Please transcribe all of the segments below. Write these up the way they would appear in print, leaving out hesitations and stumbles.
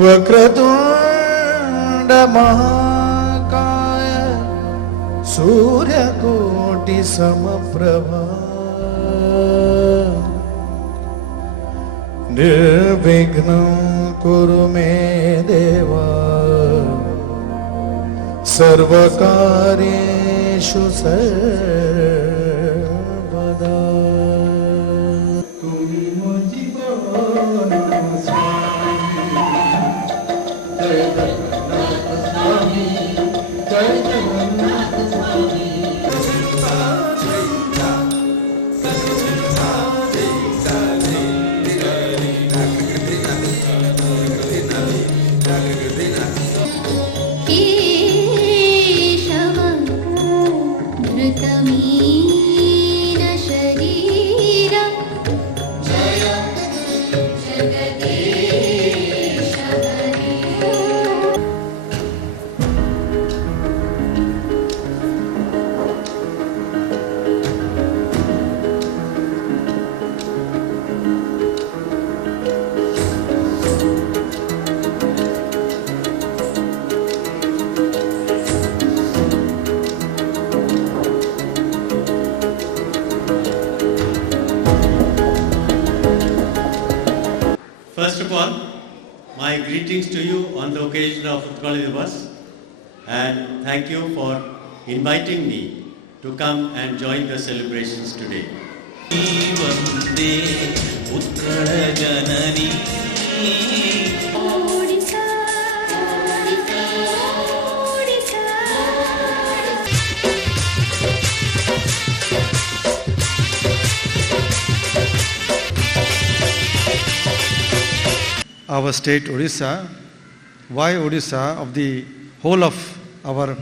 वक्रतुंड महाकाय सूर्यकोटि समप्रभा निर्विघ्नं कुरु मे देवा सर्वकार्येषु सर्वदा. तुम्ही माझी जय जगन्नाथ स्वामी, जय जगन्नाथ स्वामी. First of all, my greetings to you on the occasion of Utkal Divas, and thank you for inviting me to come and join the celebrations today. Vande Utkal Janani. Our state Odisha, why Odisha? Of the whole of our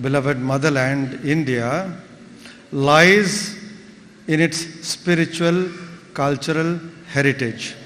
beloved motherland India, lies in its spiritual, cultural heritage.